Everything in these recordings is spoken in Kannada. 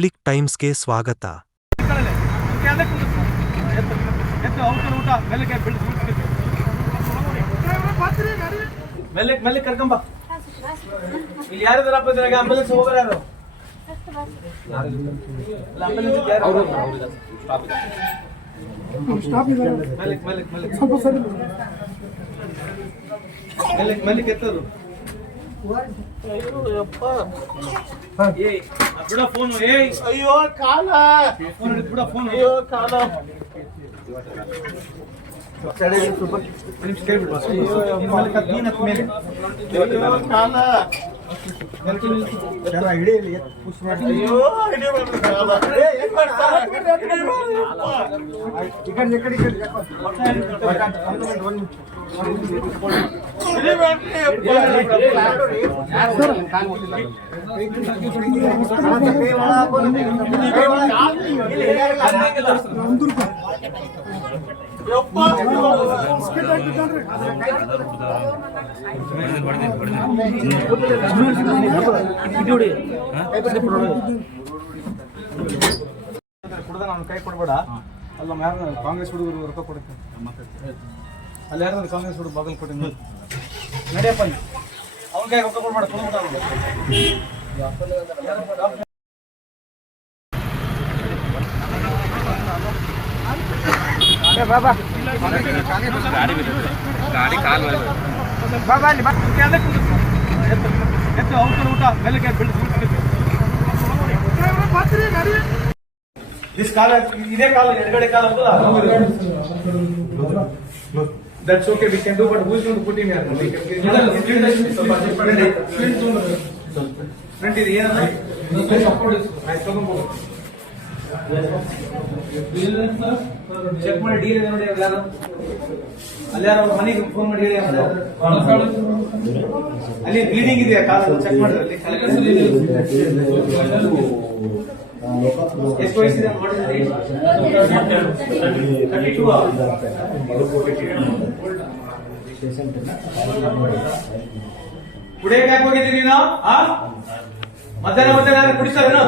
ಪಬ್ಲಿಕ್ ಟೈಮ್ಸ್ಗೆ ಸ್ವಾಗತ. ಮೆಲ್ಲಕ್ಕೆ ಕರ್ಕೊಂಬ. ಇಲ್ಲಿ ಯಾರಿದಾರಪ್ಪ ಇದ್ರಾಗ? ಆಂಬುಲೆನ್ಸ್ ಹೋಗೋರು ಯಾರು? ಮೆಲ್ಲಕ್ಕೆ ಎತ್ತದು. ಬಿಡ ಫೋನ್. ಅಯ್ಯೋ ಕಾಲ, ಫೋನ್ ಹಿಡಿದು ಬಿಡ ಫೋನ್. ಅಯ್ಯೋ ಕಾಲ. ನಾನು ಕೈ ಕೊಡ್ಬೇಡ. ಅಲ್ಲ ಯಾರು ಕಾಂಗ್ರೆಸ್ ಹುಡುಗರು ರೊಕ್ಕ ಕೊಡುತ್ತೆ. ಅಲ್ಲಿ ಯಾರು ಕಾಂಗ್ರೆಸ್ ಹುಡುಗ ಬಾಗಲ್ ಕೊಟ್ಟಿ ನಡೆಯಪ್ಪ. ಅವ್ನ ಕೈ ರೊಕ್ಕ ಕೊಡ್ಬೇಡ. ಬಾಬಾ ಗಾಡಿ ಕಾಲ್ ಬಾಬಾ ಅಲ್ಲಿ ಎತ್ತು ಅವ್ರ ಊಟ ಮೆಲ್ಲಕ್ಕೆ ದಿಸ್ ಕಾಲ ಇದೇ ಕಾಲ ಎಡಗಡೆ ಕಾಲ that's okay we can do but who is going to put in front ಇದೆ ಏನಲ್ಲ ಆಯ್ತು ತಗೊಂಡ್ಬೋದು. ಚೆಕ್ ಮಾಡಿ ಡೀಲ್ ಇದೆ ನೋಡಿ. ಯಾರು ಅಲ್ಲಿ ಯಾರು ಅವ್ರ ಮನೆಗೆ ಫೋನ್ ಮಾಡಿ ಹೇಳಿ. ಅಲ್ಲಿ ಬ್ಲೀಡಿಂಗ್ ಇದೆಯಾ ಕಾಲ ಚೆಕ್ ಮಾಡಿದ್ರೆ. ಎಷ್ಟು ವಯಸ್ಸಿದೆ? ಕುಡಿಯಕ್ಕೆ ಯಾಕೆ ಹೋಗಿದ್ದೀನಿ ನೀನು? ಮಧ್ಯಾಹ್ನ ಕುಡಿತಾರೇನು?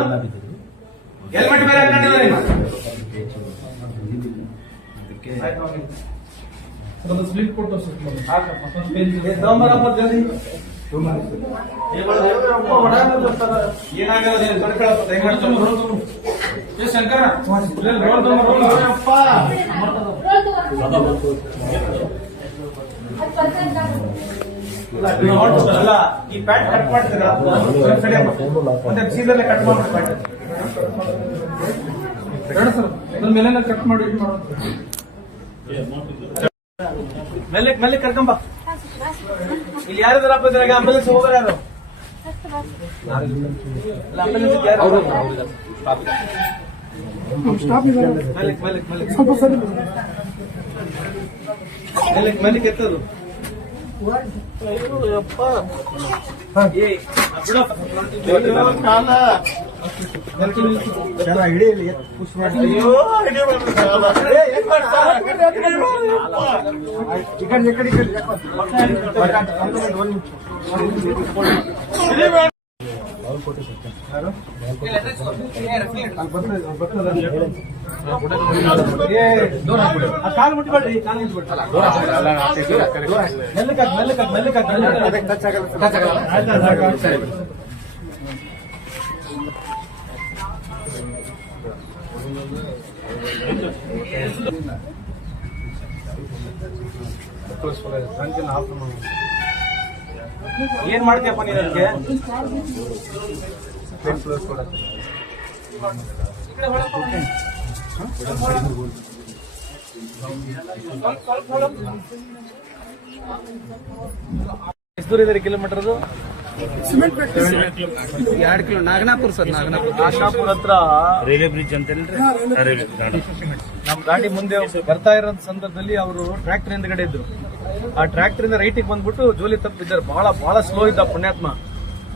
ಹೆಲ್ಮೆಟ್ ಮೇಲೆ ಹಾಕೊಂಡಿಲ್ಲ ನೀನು. ಸ್ಲಿಪ್ ಕೊಟ್ಟು ಜಲ್ದಿ ಶಂಕರ ಅಲ್ಲ ಈ ಪ್ಯಾಂಟ್ ಕಟ್ ಮಾಡ್ತೀರಾ? ಮತ್ತೆ ಸೀದಲ್ಲೇ ಕಟ್ ಮಾಡ್ಬಿಟ್ಟು ಪ್ಯಾಂಟ್ ಮೇಲೆ ಕಟ್ ಮಾಡಿ ಮೆಲ್ಲಕ್ಕೆ ಕರ್ಕೊಂಬ. ಇಲ್ಲಿ ಯಾರಿದಾರಪ್ಪ ಇದ್ರಾಗ? ಆಂಬುಲೆನ್ಸ್ ಹೋಗೋರು ಯಾರು? ಮೆಲ್ಲಕ್ಕೆ ಎತ್ತದು. ಕಾಲು ಮುಟ್ಬೇಡ್ರಿ. ಏನ್ ಮಾಡ್ತೀಯಪ್ಪ ನೀನು? ಅದಕ್ಕೆ ಎಷ್ಟು ದೂರ ಇದೆ ಕಿಲೋಮೀಟರ್? 2 ಕಿಲೋ. ನಾಗನಾಪುರ ಸರ್, ನಾಗನಾಪುರ ಹತ್ರ ರೈಲ್ವೆ ಬ್ರಿಡ್ಜ್ ಅಂತ ನಮ್ ಗಾಡಿ ಮುಂದೆ ಬರ್ತಾ ಇರೋ ಸಂದರ್ಭದಲ್ಲಿ ಅವರು ಟ್ರ್ಯಾಕ್ಟರ್ ಹಿಂದ್ಗಡೆ ಇದ್ರು. ಆ ಟ್ರ್ಯಾಕ್ಟರ್ ಇಂದ ರೈಟಿಗೆ ಬಂದ್ಬಿಟ್ಟು ಜೋಲಿ ತಪ್ಪಿದ್ದಾರೆ. ಬಹಳ ಸ್ಲೋ ಇದ್ದ ಪುಣ್ಯಾತ್ಮ.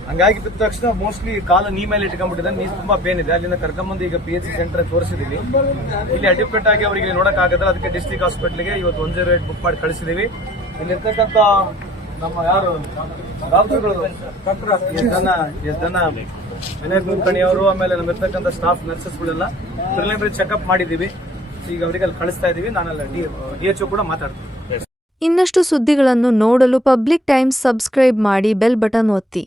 ಹಂಗಾಗಿ ಬಿದ್ದ ತಕ್ಷಣ ಮೋಸ್ಟ್ಲಿ ಕಾಲು ನೀ ಮೇಲೆ ಇಟ್ಕೊಂಡ್ಬಿಟ್ಟಿದ್ದಾರೆ. ನೀರು ತುಂಬಾ ಪೇನ್ ಇದೆ. ಅಲ್ಲಿಂದ ಕರ್ಕೊಂಡ್ಬಂದು ಈಗ PHC ಸೆಂಟರ್ ತೋರಿಸಿದೀವಿ. ಇಲ್ಲಿ ಅಡ್ಮಿಟ್ ಆಗಿ ಅವರಿಗೆ ನೋಡಕ್ ಆಗಲ್ಲ. ಅದಕ್ಕೆ ಡಿಸ್ಟ್ರಿಕ್ಟ್ ಹಾಸ್ಪಿಟಲ್ಗೆ ಇವತ್ತು 108 ಬುಕ್ ಮಾಡಿ ಕಳಿಸಿದೀವಿ. ಇಲ್ಲಿರ್ತಕ್ಕಂಥ ನಮ್ಮ ಯಾರು ಡಾಕ್ಟರ್ಗಳು ಎಷ್ಟು ಜನ ವಿನಯ್ ಕುಲಕರ್ಣಿ ಅವರು ಆಮೇಲೆ ನಮ್ಮಿರ್ತಕ್ಕಂಥ ಸ್ಟಾಫ್ ನರ್ಸಸ್ಗಳೆಲ್ಲ ಪ್ರಿಲಿಮಿನರಿ ಚೆಕ್ಅಪ್ ಮಾಡಿದ್ದೀವಿ. ಈಗ ಅವರಿಗೆ ಅಲ್ಲಿ ಕಳಿಸ್ತಾ ಇದ್ದೀವಿ. ನಾನಲ್ಲ DHO ಕೂಡ ಮಾತಾಡ್ತೀನಿ. ಇನ್ನಷ್ಟು ಸುದ್ದಿಗಳನ್ನು ನೋಡಲು ಪಬ್ಲಿಕ್ ಟೈಮ್ಸ್ ಸಬ್ಸ್ಕ್ರೈಬ್ ಮಾಡಿ, ಬೆಲ್ ಬಟನ್ ಒತ್ತಿ.